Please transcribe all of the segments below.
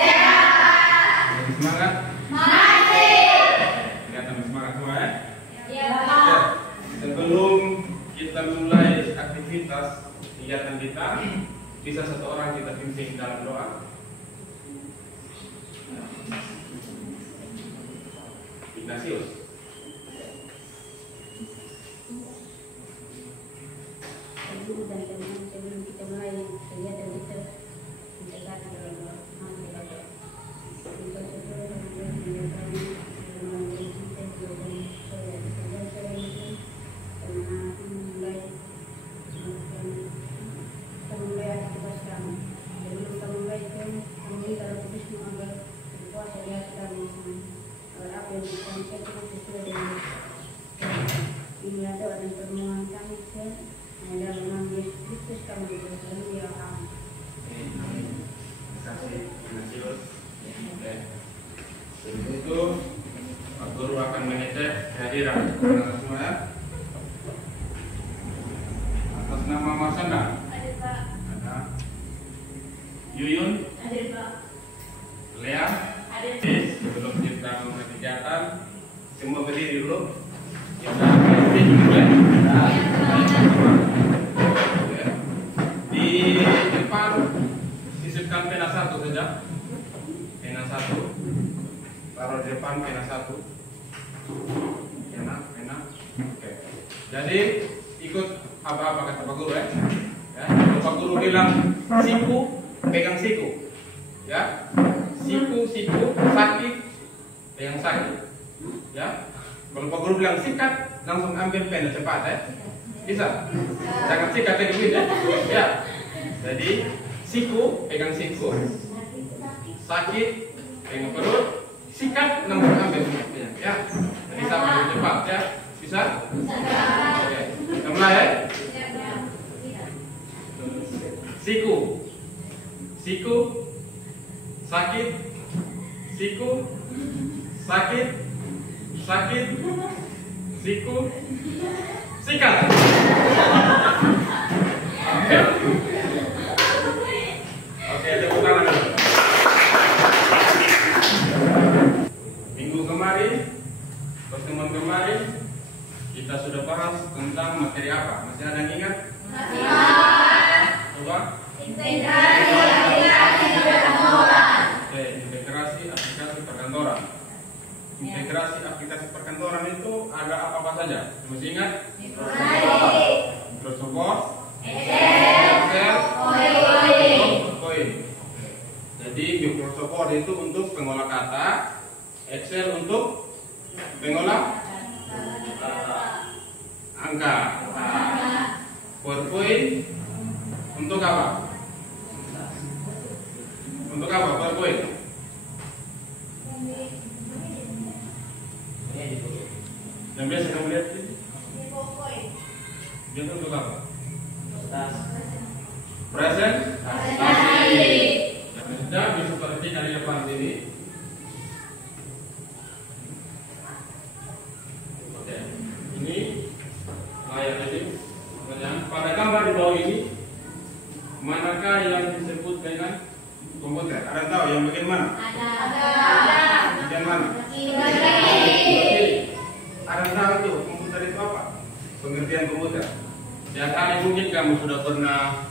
Masih semangat? Masih. Kelihatan semangat semua ya? Iya, Pak. Sebelum kita mulai aktivitas kegiatan kita, bisa satu orang kita pimpin dalam doa. Ignatius. Dan teman sebelum kita mulai kegiatan kita mencatat dalam doa. Itu Pak Guru akan mengecek kehadiran semua ya. Atas nama Mas Anda? Ada, Pak. Ada. Yuyun? Ada, Pak. Lea? Ada. Sebelum kita mulai kegiatan, semua berdiri dulu. Kita pimpin ya. Di depan sisipkan pena satu saja. Pena satu. Taruh di depan pena satu. Pena. Oke. Jadi ikut apa kata Pak Guru ya. Kalau Pak Guru bilang siku, pegang siku. Ya. Siku, sakit, pegang sakit. Ya. Kalau Pak Guru bilang sikat, langsung ambil pena cepat ya. Bisa? Jangan sikat lagi ya. Ya. Jadi siku, pegang siku. Sakit, pegang perut. Sikat, langsung ambil pena. Ya. Jadi sama cepat ya. Bisa? Oke. Kita mulai ya. Siku, sakit, siku, sakit, siku, sikat. Oke, tepuk tangan dulu. Minggu kemarin, pertemuan kemarin, kita sudah bahas tentang materi apa? Masih ada yang ingat? Masih. Coba. Integrasi aplikasi perkantoran. Oke, integrasi aplikasi perkantoran. Integrasi aplikasi perkantoran itu ada apa saja? Masih ingat? Microsoft Word, Excel, PowerPoint. Jadi Microsoft Word itu untuk pengolah kata, Excel untuk pengolah angka, PowerPoint untuk apa? Untuk apa PowerPoint? Yang biasa kamu lihat ini? Dia untuk apa? Presentasi. Sudah bisa perhatikan di depan sini. Oke, ini layar ini. Pada gambar di bawah ini, manakah yang disebut dengan komputer? Ada tahu yang bagian mana? Ada. Bagian mana? Ada tahu tuh komputer itu apa? Pengertian komputer. Ya kali mungkin kamu sudah pernah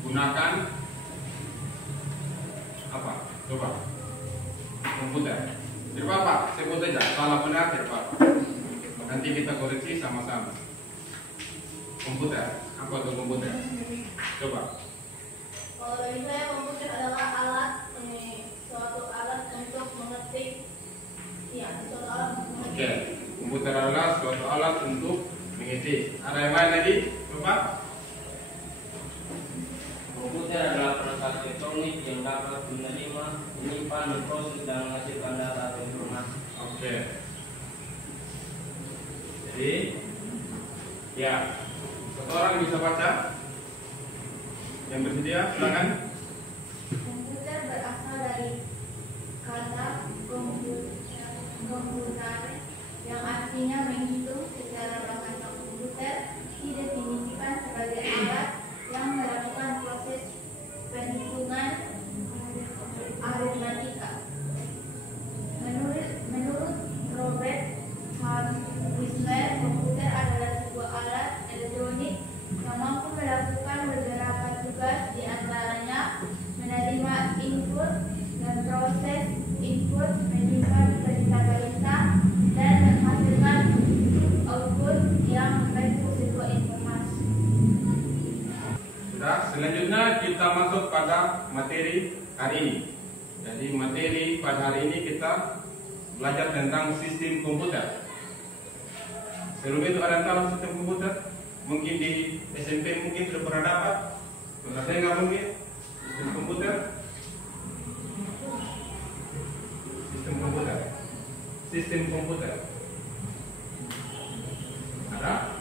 gunakan apa? Coba komputer. Tidak apa-apa, sebut saja. Salah benar tidak apa-apa. Nanti kita koreksi sama-sama. Komputer, apa itu komputer? Coba. Kalau dari saya, komputer adalah alat, suatu alat untuk mengetik. Ya, suatu alat untuk mengetik. Oke, komputer adalah suatu alat untuk mengetik. Ada yang lain lagi? Coba. Komputer adalah perangkat elektronik yang dapat menerima, menyimpan, memproses, dan menghasilkan data atau informasi. Oke. Jadi, ya, satu orang bisa baca. Yang bersedia, silakan. Komputer berasal dari kata komputer yang artinya menghitung. Secara bahasa komputer didefinisikan sebagai alat yang melakukan proses perhitungan aritmatik Jadi materi pada hari ini kita belajar tentang sistem komputer. Sebelum itu ada tahu sistem komputer? Mungkin di SMP mungkin sudah pernah dapat, pernah dengar mungkin sistem komputer. Sistem komputer. Ada?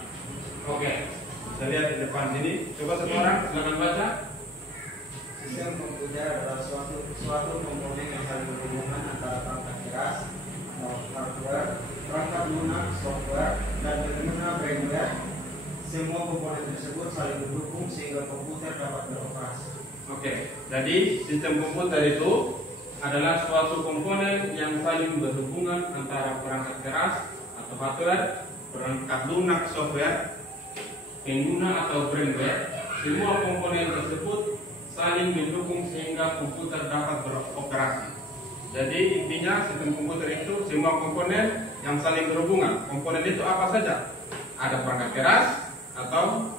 Oke. Kita lihat di depan sini. Coba satu orang silakan baca. Sistem komputer adalah suatu komponen yang saling berhubungan antara perangkat keras atau hardware, perangkat lunak, software, dan bagaimana firmware. Semua komponen tersebut saling mendukung sehingga komputer dapat beroperasi. Oke. Jadi sistem komputer itu adalah suatu komponen yang saling berhubungan antara perangkat keras atau hardware, perangkat lunak, software, pengguna atau firmware. Semua komponen tersebut saling mendukung sehingga komputer dapat beroperasi. Jadi intinya sistem komputer itu semua komponen yang saling berhubungan. Komponen itu apa saja? Ada perangkat keras atau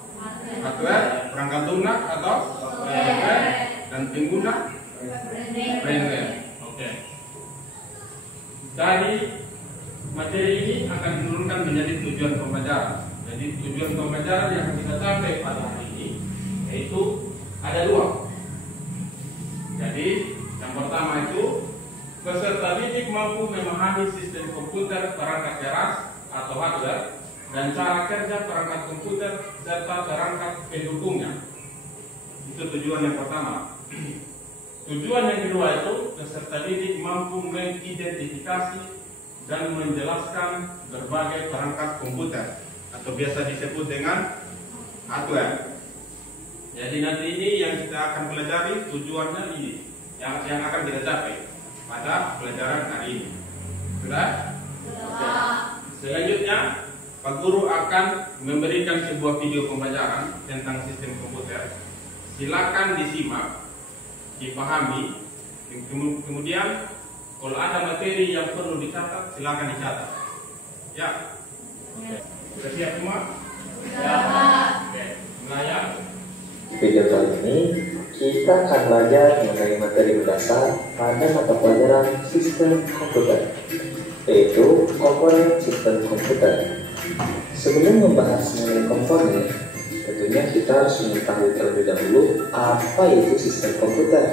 hardware, perangkat lunak atau software, dan pengguna firmware. Oke. Dari materi ini akan diturunkan menjadi tujuan pembelajaran. Jadi tujuan pembelajaran yang akan kita capai pada hari ini yaitu ada dua. Jadi yang pertama itu peserta didik mampu memahami sistem komputer perangkat keras atau hardware dan cara kerja perangkat komputer serta perangkat pendukungnya. Itu tujuan yang pertama. Tujuan yang kedua itu peserta didik mampu mengidentifikasi dan menjelaskan berbagai perangkat komputer atau biasa disebut dengan hardware. Jadi nanti ini yang kita akan pelajari, tujuannya ini yang akan kita capai pada pelajaran hari ini. Sudah? Oke. Selanjutnya Pak Guru akan memberikan sebuah video pembelajaran tentang sistem komputer. Silakan disimak, dipahami, kemudian kalau ada materi yang perlu dicatat, silakan dicatat. Ya. Sudah siap semua? Ya. Oke. Mulai ya. Video kali ini kita akan belajar mengenai materi mendasar pada mata pelajaran sistem komputer, yaitu komponen sistem komputer. Sebelum membahas mengenai komponen, tentunya kita harus mengetahui terlebih dahulu apa itu sistem komputer.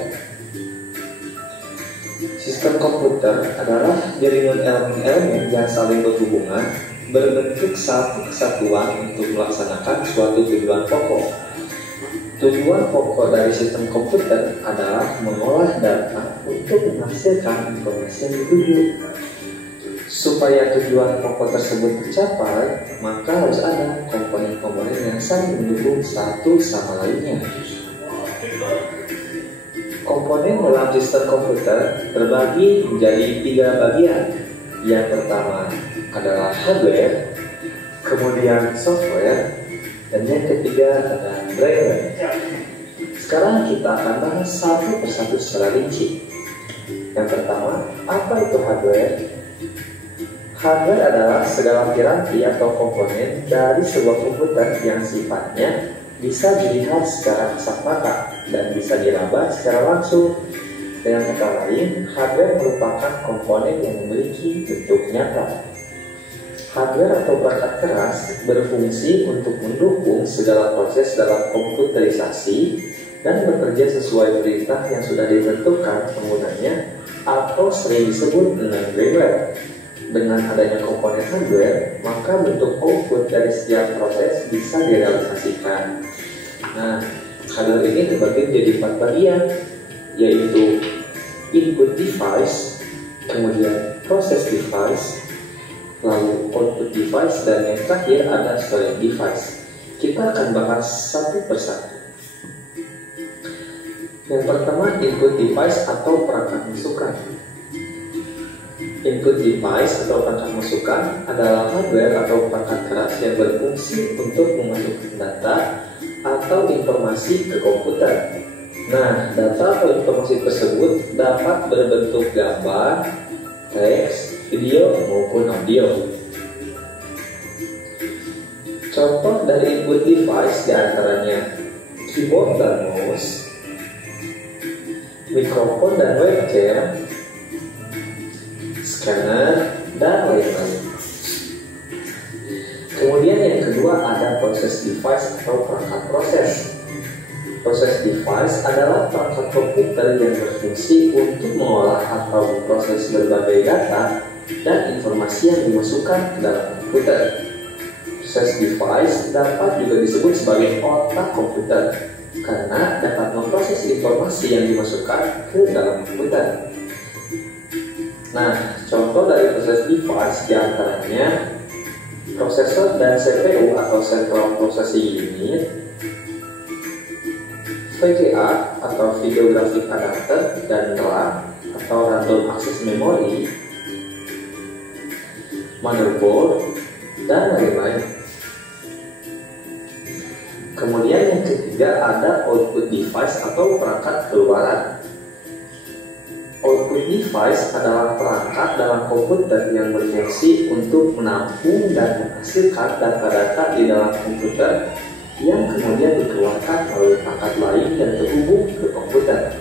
Sistem komputer adalah jaringan elemen-elemen yang saling berhubungan berbentuk satu kesatuan untuk melaksanakan suatu tujuan pokok. Tujuan pokok dari sistem komputer adalah mengolah data untuk menghasilkan informasi yang dituju. Supaya tujuan pokok tersebut tercapai, maka harus ada komponen-komponen yang saling mendukung satu sama lainnya. Komponen dalam sistem komputer terbagi menjadi 3 bagian. Yang pertama adalah hardware, kemudian software, dan yang ketiga adalah firmware. Sekarang kita akan bahas satu persatu secara rinci. Yang pertama, apa itu hardware? Hardware adalah segala piranti atau komponen dari sebuah komputer yang sifatnya bisa dilihat secara kasat mata dan bisa diraba secara langsung. Dengan kata lain, hardware merupakan komponen yang memiliki bentuk nyata. Hardware atau perangkat keras berfungsi untuk mendukung segala proses dalam komputerisasi dan bekerja sesuai perintah yang sudah ditentukan penggunanya atau sering disebut dengan firmware. Dengan adanya komponen hardware, maka bentuk output dari setiap proses bisa direalisasikan. Nah, hardware ini terbagi menjadi 4 bagian, yaitu input device, kemudian process device, lalu output device, dan yang terakhir ada storage device. Kita akan bahas satu persatu. Yang pertama, input device atau perangkat masukan. Input device atau perangkat masukan adalah hardware atau perangkat keras yang berfungsi untuk memasukkan data atau informasi ke komputer. Nah, data atau informasi tersebut dapat berbentuk gambar, teks, video maupun audio. Contoh dari input device diantaranya keyboard dan mouse, mikrofon dan webcam, scanner, dan lain-lain. Kemudian yang kedua ada proses device atau perangkat proses. Proses device adalah perangkat komputer yang berfungsi untuk mengolah atau memproses berbagai data dan informasi yang dimasukkan ke dalam komputer. Proses device dapat juga disebut sebagai otak komputer karena dapat memproses informasi yang dimasukkan ke dalam komputer. Nah, contoh dari proses device diantaranya prosesor dan CPU atau Central Processing Unit, VGA atau Video Graphic Adapter, dan RAM atau Random Access Memory, motherboard, dan lain-lain. Kemudian yang ketiga ada output device atau perangkat keluaran. Output device adalah perangkat dalam komputer yang berfungsi untuk menampung dan menghasilkan data-data di dalam komputer yang kemudian dikeluarkan melalui perangkat lain yang terhubung ke komputer.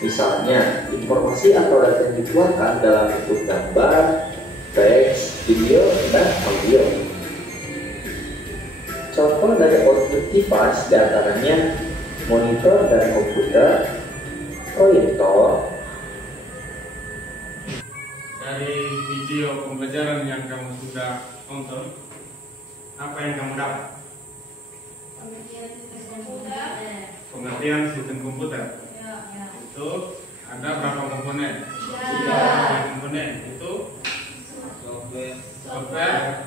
Misalnya, informasi atau data yang dikeluarkan dalam bentuk gambar, teks, video, dan audio. Contoh dari output device diantaranya monitor dan komputer, proyektor. Dari video pembelajaran yang kamu sudah tonton, apa yang kamu dapat? Pengertian sistem komputer. Itu ada berapa komponen? 3 komponen. Itu software, hardware.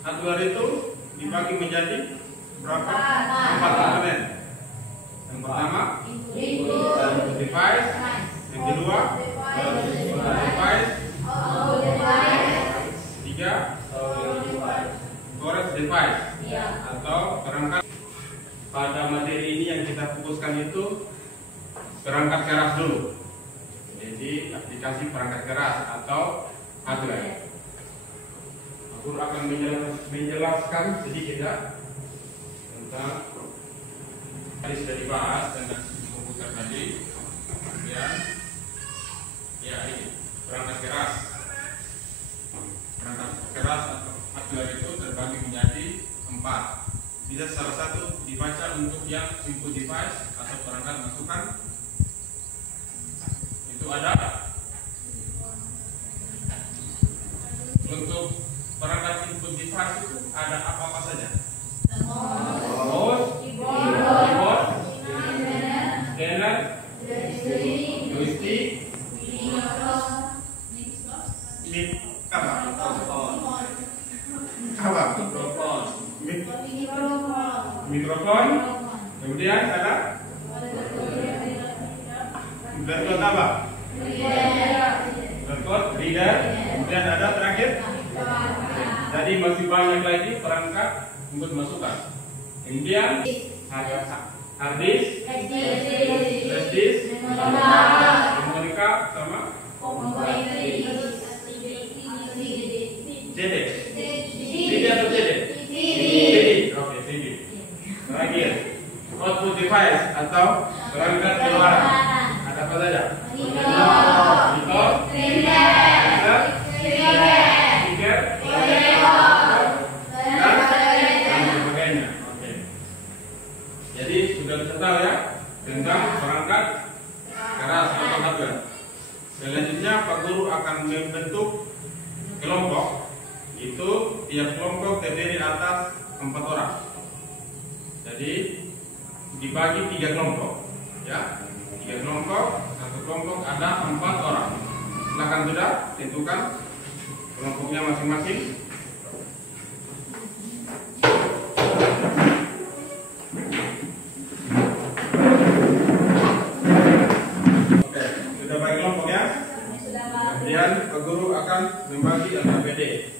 Hardware itu dibagi menjadi berapa? 4 komponen. Yang pertama, input device. Yang kedua, device. 3, storage device atau perangkat. Pada materi ini yang kita fokuskan itu perangkat keras dulu. Jadi aplikasi perangkat keras atau hardware. Aku akan menjelaskan sedikit ya tentang tadi sudah dibahas tentang komputer tadi. Kemudian ya ini perangkat keras. Perangkat keras atau hardware itu terbagi menjadi 4. Bisa salah satu dibaca untuk yang input device atau perangkat masukan. Itu ada untuk perangkat input device itu ada apa-apa saja? Mouse, keyboard, scanner, joystick, mikrofon, kemudian ada barcode apa? Barcode, reader, kemudian ada terakhir. Jadi masih banyak lagi perangkat untuk masukan. Kemudian ada hard disk, flash disk, memory card sama CD. CD atau CD? CD. Oke, CD. Terakhir, output device atau perangkat keluaran. Ada apa saja? Monitor, speaker, dan sebagainya. Oke. Jadi sudah kita tahu ya tentang perangkat keras atau hardware. Selanjutnya Pak Guru akan membentuk kelompok. Itu tiap kelompok terdiri atas 4 orang. Jadi dibagi 3 kelompok, ya. 3 kelompok, satu kelompok ada 4 orang. Silakan sudah tentukan kelompoknya masing-masing. Oke, sudah bagi kelompok ya. Kemudian Pak Guru akan membagi ABCD.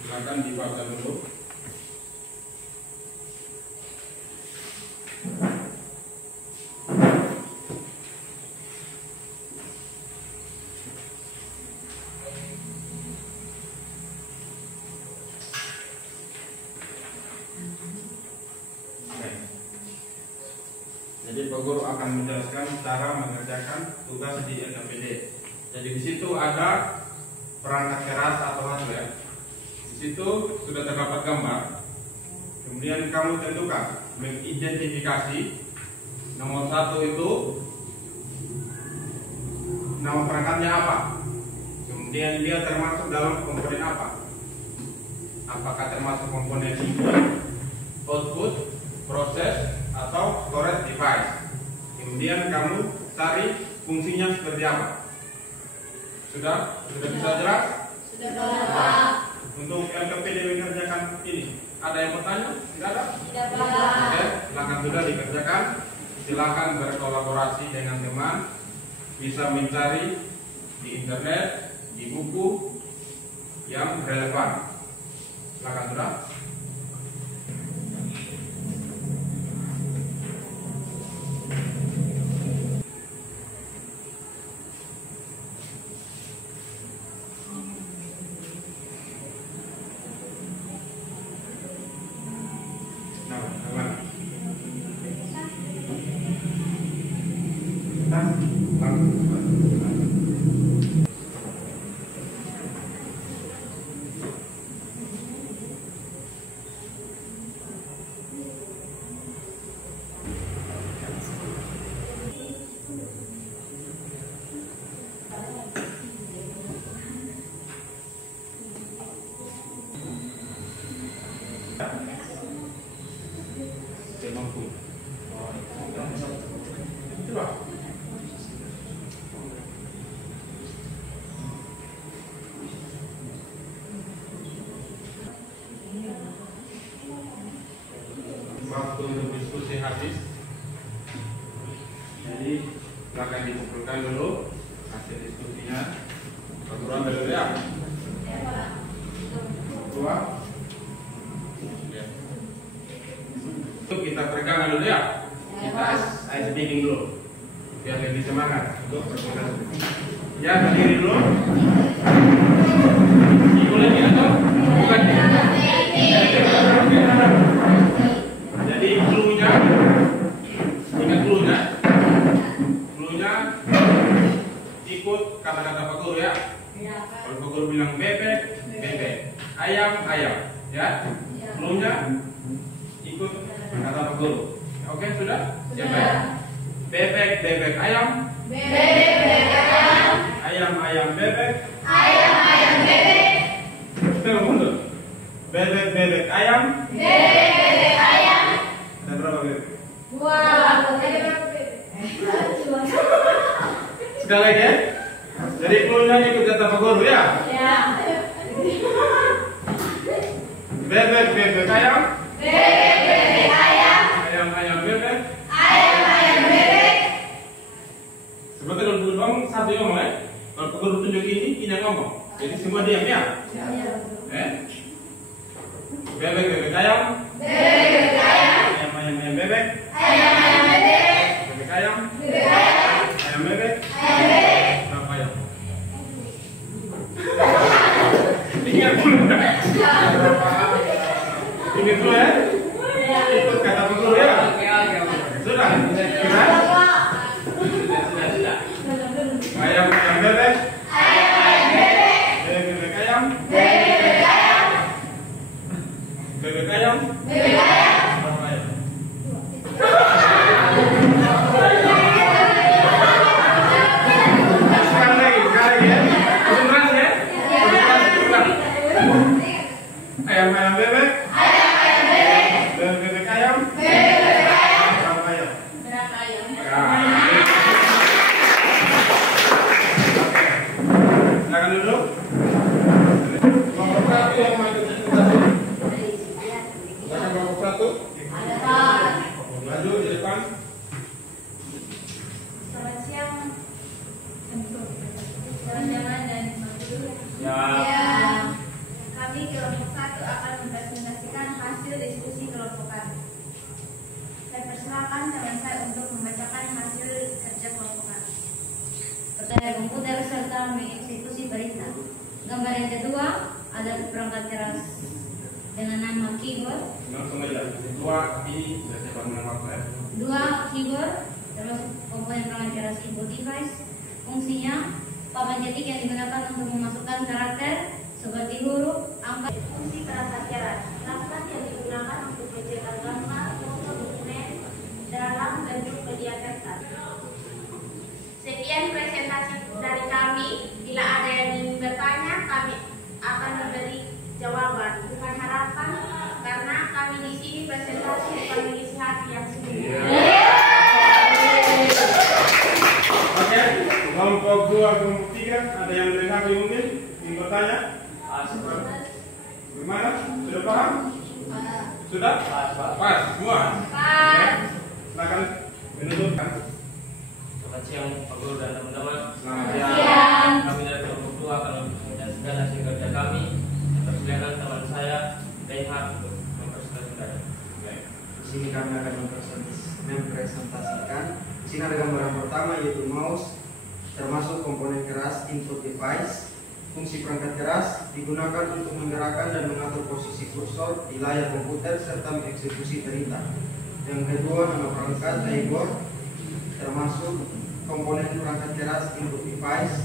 Silakan dibaca dulu. Guru akan menjelaskan cara mengerjakan tugas di LKPD. Jadi di situ ada perangkat keras atau hardware. Di situ sudah terdapat gambar. Kemudian kamu tentukan mengidentifikasi nomor 1 itu nama perangkatnya apa. Kemudian dia termasuk dalam komponen apa. Apakah termasuk komponen input, output, proses, atau storage device. Kemudian kamu cari fungsinya seperti apa. Sudah bisa jelas? Sudah. Untuk LKPD mengerjakan ini, ada yang bertanya? Tidak ada? Tidak, Pak. Oke, silakan sudah dikerjakan. Silakan berkolaborasi dengan teman. Bisa mencari di internet, di buku yang relevan. Silakan sudah. Waktu untuk diskusi habis. Jadi silakan dikumpulkan dulu hasil diskusinya. Peraturan dulu ya. Dua. Itu kita pegang dulu ya. Kita ice speaking dulu. Biar lebih semangat untuk berkomunikasi. Ya, berdiri dulu. Ibu lagi atau bukan? Jadi cluenya, ingat cluenya ikut kata-kata Pak Guru ya. Kalau Pak Guru bilang bebek, bebek, ayam, ayam, ya. Cluenya ikut kata Pak Guru. Oke, sudah? Siapa ya? Bebek, bebek, ayam. Bebek, bebek, ayam. Ayam, ayam, bebek. Ayam, ayam, bebek. Coba mundur. Bebek, bebek, ayam. Bebek, bebek, ayam. Ada berapa bebek? Dua. Ada berapa bebek? Sekali lagi ya. Jadi cluenya ikut kata Pak Guru ya. Ya. Bebek, bebek, ayam. Bebek, bebek, ayam. Ayam, ayam, bebek. Ayam, ayam, bebek. Seperti kalau Guru ngomong satu ngomong ya. Kalau Pak Guru tunjuk ini yang ngomong. Jadi semua diam ya. Bebek, bebek, ayam. Bebek, bebek, ayam. Ayam, ayam, ayam, bebek. Ayam, ayam, bebek. Bebek, ayam. Bebek, ayam. Ayam, bebek. Ayam, bebek. Berapa ayam? Ingat dulu. Ingat dulu ya. Ikut kata Pak Guru ya. Sudah. Sudah. Ayam, ayam, bebek. Ayam, ayam, bebek. Bebek, bebek, ayam. Bebek, bebek, ayam. Bebek, ayam. Bebek, ayam. Berapa ayam? Sekali lagi ya. Konsentrasi ya. Ayam, ayam, bebek. Ayam, ayam, bebek. Bebek, bebek, ayam. Bebek, bebek, ayam. Berapa ayam? Berapa ayam? Silakan duduk. Kelompok satu yang mau ikut diskusi. Silakan kelompok satu. Ada Pak. Maju di depan. Selamat siang. Teman-teman dan guru. Ya. Ya. Kami kelompok 1 akan mempresentasikan hasil diskusi kelompokan. Saya persilakan teman saya untuk membacakan hasil kerja kelompokan. Percaya komputer serta mengeksekusi perintah. Gambar yang kedua ada perangkat keras dengan nama keyboard. Langsung aja. Dua ini sudah siapa menang waktu ya. 2 keyboard perangkat keras input device. Fungsinya papan ketik yang digunakan untuk memasukkan karakter seperti huruf, angka. Fungsi perangkat keras. Perangkat yang digunakan untuk mencetak gambar, foto, dokumen dalam bentuk media kertas. Sekian presentasi dari kami. Bila ada yang ingin bertanya, kami akan memberi jawaban. Bukan harapan, karena kami di sini presentasi bukan mengisi hati yang sendiri. Oke, kelompok 2, kelompok 3, ada yang melengkapi mungkin? Ingin bertanya? Gimana? Sudah paham? Sudah? Pas, semua? Pas. Silakan menutup. Selamat siang Pak Guru dan teman-teman. Selamat siang. Kami dari kelompok 2 akan mempresentasikan hasil kerja kami. Persilakan teman saya Reinhard untuk mempresentasikan. Di sini kami akan mempresentasikan. Di sini ada gambaran pertama yaitu mouse, termasuk komponen keras input device. Fungsi perangkat keras digunakan untuk menggerakkan dan mengatur posisi kursor di layar komputer serta mengeksekusi perintah. Yang kedua, nama perangkat keyboard, termasuk komponen perangkat keras input device.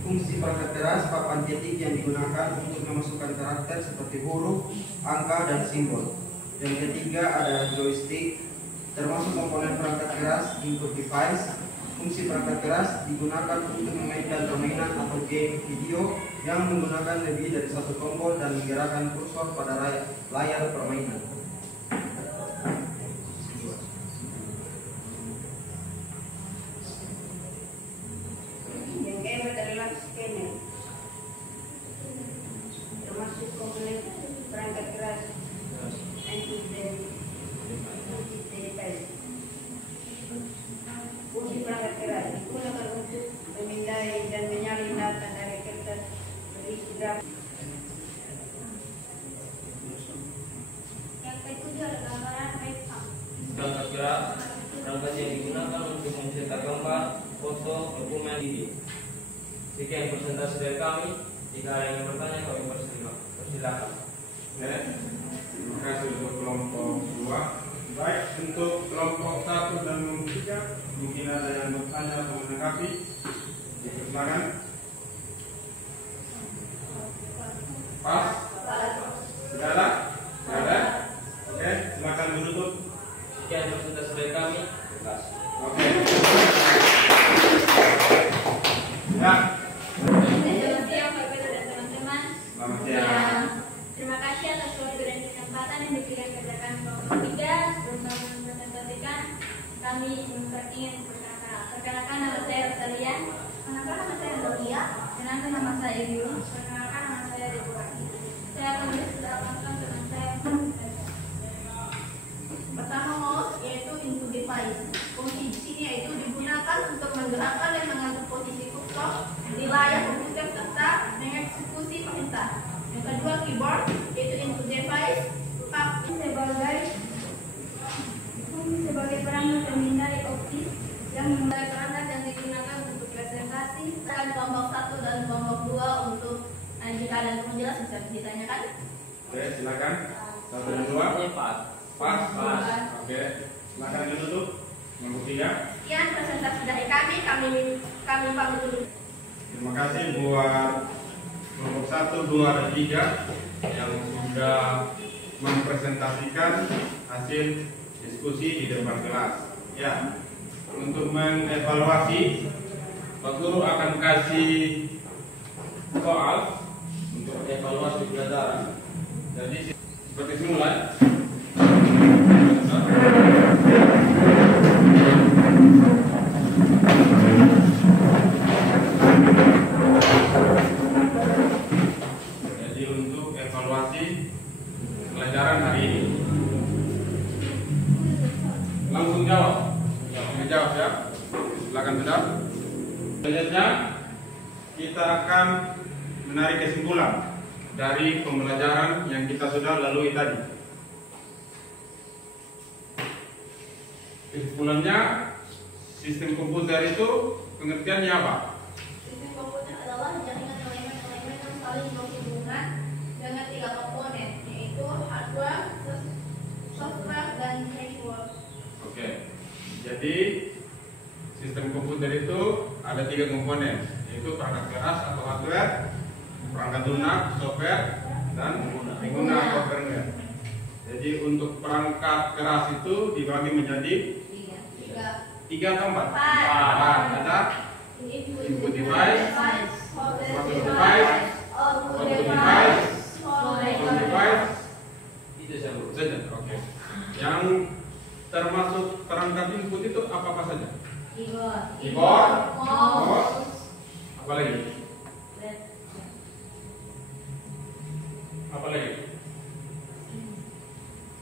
Fungsi perangkat keras papan ketik yang digunakan untuk memasukkan karakter seperti huruf, angka, dan simbol. Yang ketiga ada joystick, termasuk komponen perangkat keras input device. Fungsi perangkat keras digunakan untuk memainkan permainan atau game video yang menggunakan lebih dari satu tombol dan menggerakkan kursor pada layar permainan. Yang keempat adalah scanner, termasuk komponen perangkat keras input device. Fungsi perangkat keras digunakan untuk memindai dan menyalin data dari kertas berisi grafik. Yang ketujuh adalah gambaran webcam. Perangkat keras, perangkat yang digunakan untuk mencetak gambar, foto, dokumen, video. Sekian presentasi dari kami. Jika ada yang bertanya, kami persilakan. Oke, terima kasih untuk kelompok 2. Baik, untuk kelompok 1 dan kelompok 3, mungkin ada yang bertanya atau melengkapi. Silakan. Pas? Sudah ada? Sudah ada? Oke, silakan menutup. Sekian presentasi dari kami. Oke. Ya. Selamat siang Pak Guru dan teman-teman. Selamat siang. Terima kasih atas waktu dan kesempatan yang diberikan kepada kami kelompok 3 untuk mempresentasikan. Kami ingin perkenalkan nama saya Rosalia. Kenalkan nama saya Rolia. Kenalkan nama saya Ibu. Perkenalkan nama saya Deborah. Saya akan menjelaskan dengan saya. Pertama, mouse yaitu input device. Fungsi di sini yaitu digunakan untuk menggerakkan dan mengatur posisi kursor di layar komputer serta mengeksekusi perintah. Yang kedua, keyboard yaitu input device. Sebagai perangkat pemindai optis yang memiliki perangkat yang digunakan untuk presentasi. Dan kelompok 1 dan kelompok 2 untuk jika ada yang jelas bisa ditanyakan. Oke, silakan. 1 dan 2. Ini Pak. Pas? Oke. Silakan ditutup. Kelompok 3. Sekian presentasi dari kami pamit dulu. Terima kasih buat kelompok 1, 2, dan 3 yang sudah mempresentasikan hasil diskusi di depan kelas. Ya, untuk mengevaluasi, Pak Guru akan kasih soal untuk evaluasi pelajaran. Jadi seperti semula. Jadi untuk evaluasi pelajaran hari ini, langsung jawab. Menjawab ya. Silakan sudah. Selanjutnya kita akan menarik kesimpulan dari pembelajaran yang kita sudah lalui tadi. Kesimpulannya, sistem komputer itu pengertiannya apa? Sistem komputer adalah jaringan elemen-elemen yang saling berhubungan dengan 3 komponen, yaitu hardware, software, dan network. Oke. Jadi sistem komputer itu ada 3 komponen, yaitu perangkat keras atau hardware, perangkat lunak, software, dan pengguna atau firmware. Jadi untuk perangkat keras itu dibagi menjadi 3 atau 4? 4. Ada input device, output device, output device, Itu saja. Oke. Yang termasuk perangkat input itu apa saja? Keyboard, mouse, apa lagi? Apa lagi?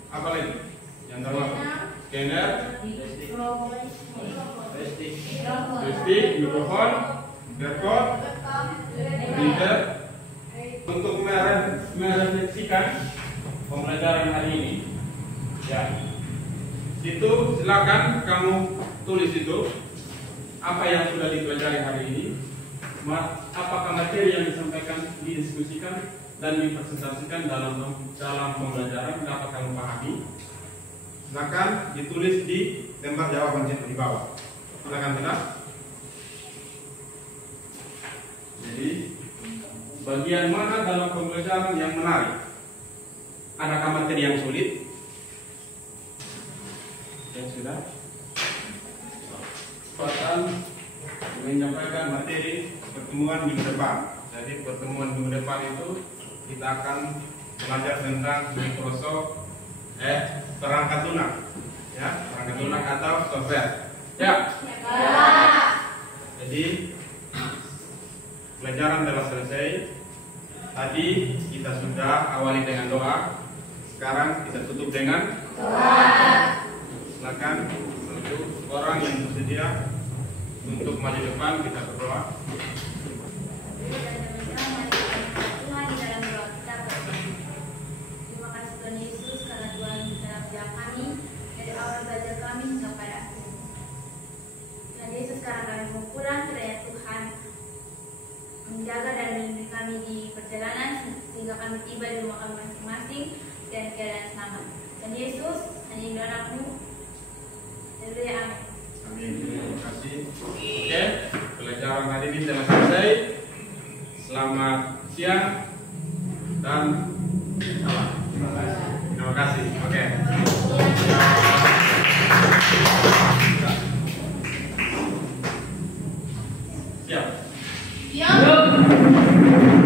Apa lagi? Yang termasuk scanner, joystick, mikrofon, barcode, printer. Untuk merefleksikan pembelajaran hari ini, ya, itu silakan kamu tulis itu apa yang sudah dipelajari hari ini, apakah materi yang disampaikan, didiskusikan dan dipresentasikan dalam pembelajaran dapat kamu pahami. Silakan ditulis di lembar jawaban di bawah. Silakan benar. Jadi bagian mana dalam pembelajaran yang menarik? Adakah materi yang sulit? Yang sudah? Kesempatan menyampaikan materi pertemuan minggu depan. Jadi pertemuan minggu depan itu kita akan belajar tentang Microsoft perangkat lunak, ya, perangkat lunak atau software. Ya. Jadi pelajaran telah selesai. Tadi kita sudah awali dengan doa. Sekarang kita tutup dengan doa. Silakan untuk orang yang bersedia untuk maju depan, kita berdoa. Tuhan, di dalam doa kita berdoa. Terima kasih Tuhan Yesus karena Tuhan bisa menjaga kami dari awal belajar kami sampai akhir. Tuhan Yesus, sekarang kami mau pulang, kiranya Tuhan menjaga dan melindungi kami di perjalanan sehingga kami tiba di rumah kami masing-masing dan keadaan selamat. Tuhan Yesus, hanya di anakmu. Haleluya, amin. Amin. Terima kasih. Oke, pelajaran hari ini telah selesai. Selamat siang dan salam. Terima kasih. Oke. Siap. Siap.